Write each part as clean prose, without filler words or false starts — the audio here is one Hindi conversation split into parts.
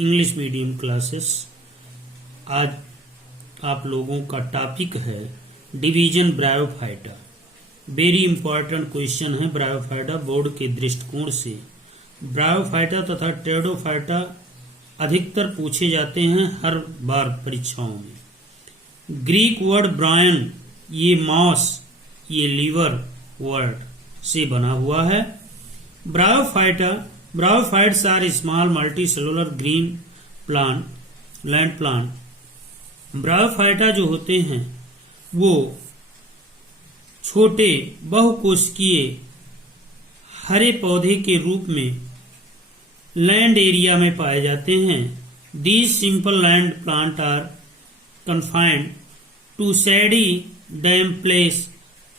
English medium classes. आज आप लोगों का टॉपिक है division bryophyta. Very important question है ब्रायोफाइटा बोर्ड के दृष्टिकोण से। ब्रायोफाइटा तथा टेरोडोफाइटा अधिकतर पूछे जाते हैं हर बार परीक्षाओं में। ग्रीक वर्ड ब्रायन, ये मॉस, ये लीवर वर्ड से बना हुआ है। Bryophytes are small multicellular green plant, land plant. Bryophyta जो होते हैं वो छोटे बहुकोशिकीय हरे पौधे के रूप में लैंड एरिया में पाए जाते हैं। These simple land plant are confined to shady damp place.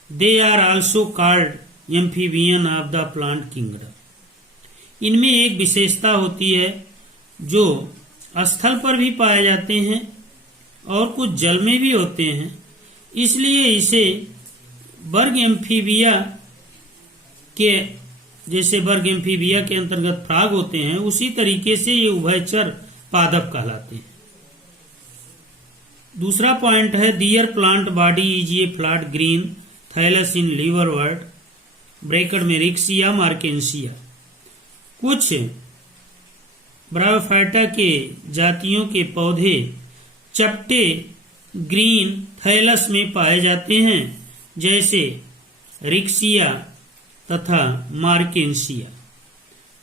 They are also called amphibian of the plant kingdom. इनमें एक विशेषता होती है जो स्थल पर भी पाए जाते हैं और कुछ जल में भी होते हैं, इसलिए इसे वर्ग एम्फीबिया के, जैसे वर्ग एम्फीबिया के अंतर्गत फ्रॉग होते हैं, उसी तरीके से ये उभयचर पादप कहलाते हैं। दूसरा पॉइंट है their plant body is a flat green thallus in liverwort bracket में रिक्सिया मार्केंसिया। कुछ ब्रायोफाइटा के जातियों के पौधे चपटे ग्रीन थैलस में पाए जाते हैं, जैसे रिक्सिया तथा मार्केंसिया,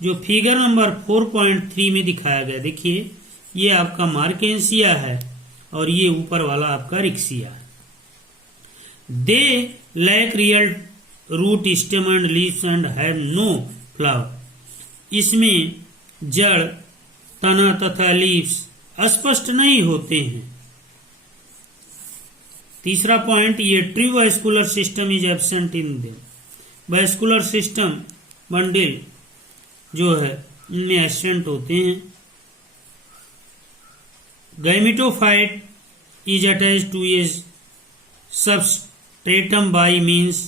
जो फिगर नंबर 4.3 में दिखाया गया। देखिए ये आपका मार्केंसिया है और ये ऊपर वाला आपका रिक्सिया है। They lack real root stem and leaves and have no flower. इसमें जड़, तना तथा लीव्स अस्पष्ट नहीं होते हैं। तीसरा पॉइंट, ये tree vascular system is absent in them. Vascular system bundle जो है इनमें एब्सेंट होते हैं। Gametophyte is attached to a substratum by means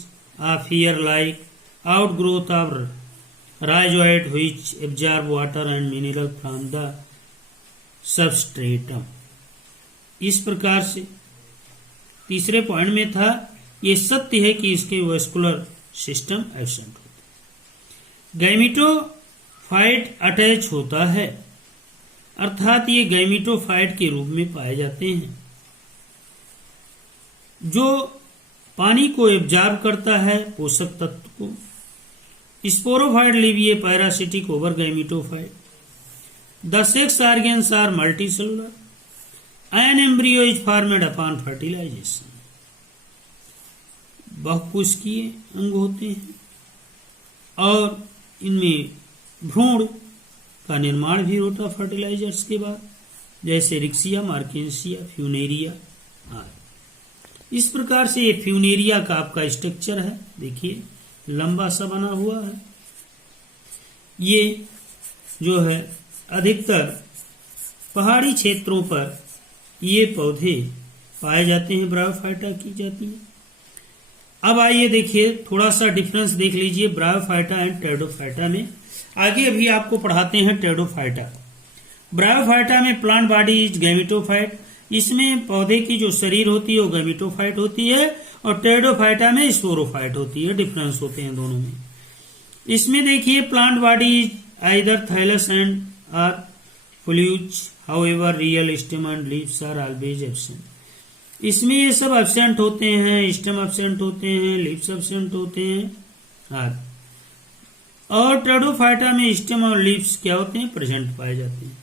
of hair-like outgrowth of rhizoid which absorb water and mineral from the substratum। इस प्रकार से तीसरे पॉइंट में था, ये सत्य है कि इसके वैस्कुलर सिस्टम एब्सेंट होते। गैमेटोफाइट अटैच होता है, अर्थात ये गैमेटोफाइट के रूप में पाए जाते हैं जो पानी को एब्जॉर्ब करता है, पोषक तत्व को। Sporophyte live a parasitic over gametophyte. The sex organs are multicellular. An embryo is formed upon fertilisation. बहुकोशिकीय अंग होते हैं और इनमें भ्रूण का निर्माण भी होता फर्टिलाइजर्स के बाद, जैसे रिक्सिया, मार्केंसिया, फ्यूनेरिया आदि। इस प्रकार से ये फ्यूनेरिया का आपका स्ट्रक्चर है, देखिए लंबा सा बना हुआ है। ये जो है अधिकतर पहाड़ी क्षेत्रों पर ये पौधे पाए जाते हैं, ब्रायोफाइटा की जाती है। अब आइए देखिए थोड़ा सा डिफरेंस देख लीजिए ब्रायोफाइटा एंड टेरोडोफाइटा में। आगे अभी आपको पढ़ाते हैं टेरोडोफाइटा। ब्रायोफाइटा में प्लांट बॉडी इज गैमेटोफाइट। इसमें पौधे की जो शरीर होती है वो गैमेटोफाइट होती है और टेरोडोफाइटा में स्पोरोफाइट होती है। डिफरेंस होते हैं दोनों में। इसमें देखिए plant body is either thallus and are fluid, however real stem and leaves are always absent. इसमें ये सब एब्सेंट होते हैं, स्टेम एब्सेंट होते हैं, लीव्स एब्सेंट होते हैं आदि। और टेरोडोफाइटा में स्टेम और लीव्स क्या होते हैं, प्रेजेंट पाए जाते हैं।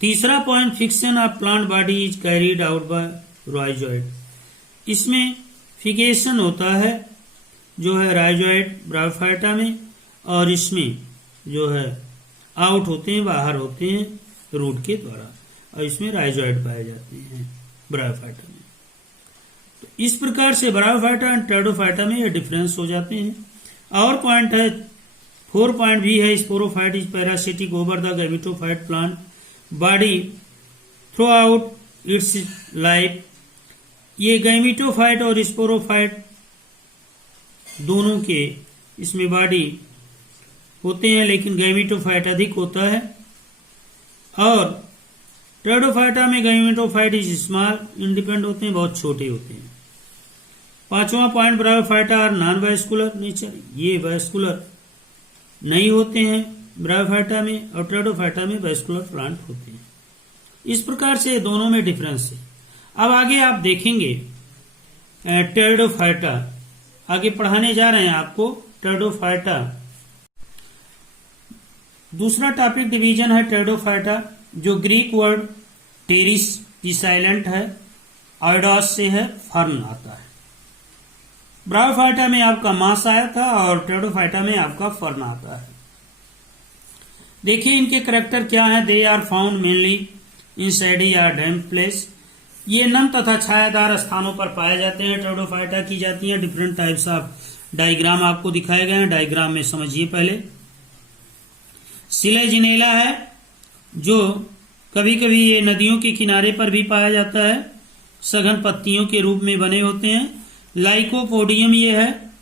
तीसरा point, fixation of plant body is carried out by rhizoid. इसमें फिकेशन होता है जो है राइजोइड ब्रायोफाइटा में, और इसमें जो है आउट होते हैं, बाहर होते हैं रूट के द्वारा, और इसमें राइजोइड पाए जाते हैं ब्रायोफाइटा में। तो इस प्रकार से ब्रायोफाइटा एंड टेरोडोफाइटा में ये डिफरेंस हो जाते हैं। और पॉइंट है 4 पॉइंट भी है, sporophyte is parasitic over the gametophyte plant body through out it's life. ये गैमेटोफाइट और स्पोरोफाइट दोनों के इसमें बॉडी होते हैं, लेकिन गैमेटोफाइट अधिक होता है। और टेरिडोफाइटा में गैमेटोफाइट इज स्मॉल, इंडिपेंडेंट होते हैं, बहुत छोटे होते हैं। पांचवा point, bryophyta are non vascular nature, ये वास्कुलर नहीं होते हैं ब्रायोफाइटा में, और टेरिडोफाइटा में वास्कुलर प्लांट होते हैं। इस प्रकार से दोनों में डिफरेंस है। अब आगे आप देखेंगे टेरिडोफाइटा, आगे पढ़ाने जा रहे हैं आपको टेरिडोफाइटा। दूसरा टॉपिक डिवीजन है टेरिडोफाइटा, जो ग्रीक वर्ड टेरिस की साइलेंट है, आयोडॉस से है, फर्न आता है। ब्रायोफाइटा में आपका मास आया था और टेरिडोफाइटा में आपका फर्न आता है। देखिए इनके करैक्टर क्या है। They are found mainly in shady या डैम्प प्लेस, ये नम तथा छायादार स्थानों पर पाए जाते हैं। टेरिडोफाइटा की जाती हैं। डिफरेंट टाइप्स ऑफ डायग्राम आपको दिखाए गए हैं, डायग्राम में समझिए पहले। सिलेजिनेला है, जो कभी कभी ये नदियों के किनारे पर भी पाया जाता है, सघन पत्तियों के रूप में बने होते हैं। लाइकोपोडियम ये है,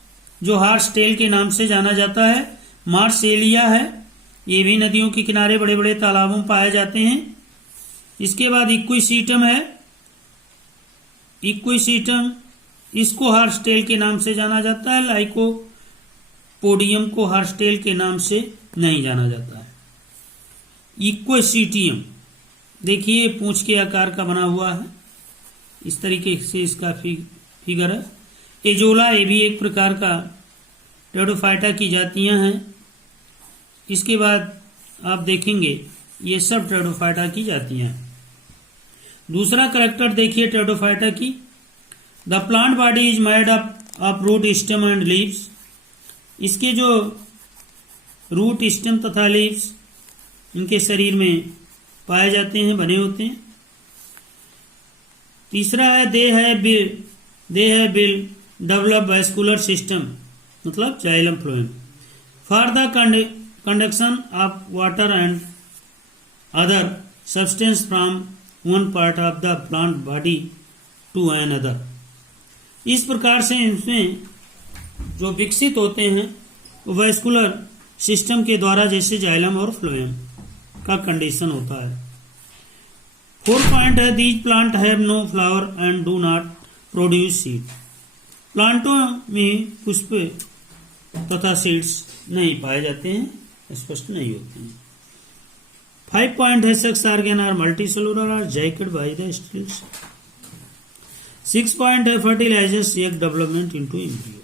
जो हार्स टेल के नाम से जाना जाता है। मार्सेलिया है, ये भी नदियों के किनारे बड़े बड़े तालाबों में पाए जाते हैं। इसके बाद इक्विसीटम है, इक्विसीटम इसको हार्स टेल के नाम से जाना जाता है। लाइकोपोडियम को हार्स टेल के नाम से नहीं जाना जाता है। इक्विसीटियम देखिए पूंछ के आकार का बना हुआ है, इस तरीके से इसका फिगर है। एजोला, ये भी एक प्रकार का टेरिडोफाइटा की जातियां हैं। इसके बाद आप देखेंगे ये सब टेरिडोफाइटा की जातियां हैं। दूसरा करैक्टर देखिए टेरिडोफाइटा की, the plant body is made up of root, stem and leaves, इसके जो रूट, स्टेम तथा लीव्स इनके शरीर में पाए जाते हैं, बने होते हैं। तीसरा है दे है बिल डेवलप वैस्कुलर सिस्टम, मतलब xylem phloem, for the conduction of water and other substance from one part of the plant body to another. इस प्रकार से इनमें जो विकसित होते हैं वो वैस्कुलर सिस्टम के द्वारा, जैसे जाइलम और फ्लोएम का कंडीशन होता है। 4 पॉइंट है, these plant have no flower and do not produce seed, प्लांटों में पुष्प तथा सीड्स नहीं पाए जाते हैं, स्पष्ट नहीं होते हैं। 5 पॉइंट है, sex organ are multicellular are jacket by the sterile. 6 point है, fertilised egg development into embryo.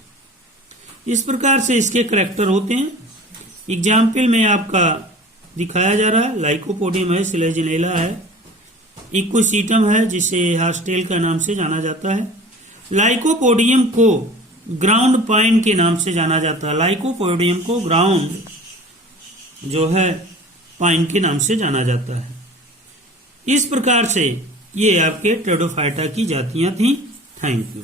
इस प्रकार से इसके करैक्टर होते हैं। एग्जाम्पल में आपका दिखाया जा रहा है, लाइकोपोडियम है, सिलेजिनेला है, इक्विसीटम है जिसे हार्सटेल का नाम से जाना जाता है। लाइकोपोडियम को ग्राउंड पाइन के नाम से जाना जाता है। लाइकोपोडियम को ग्राउंड जो है पाइन के नाम से जाना जाता है। इस प्रकार से ये आपके टेरिडोफाइटा की जातियां थी। Thank you.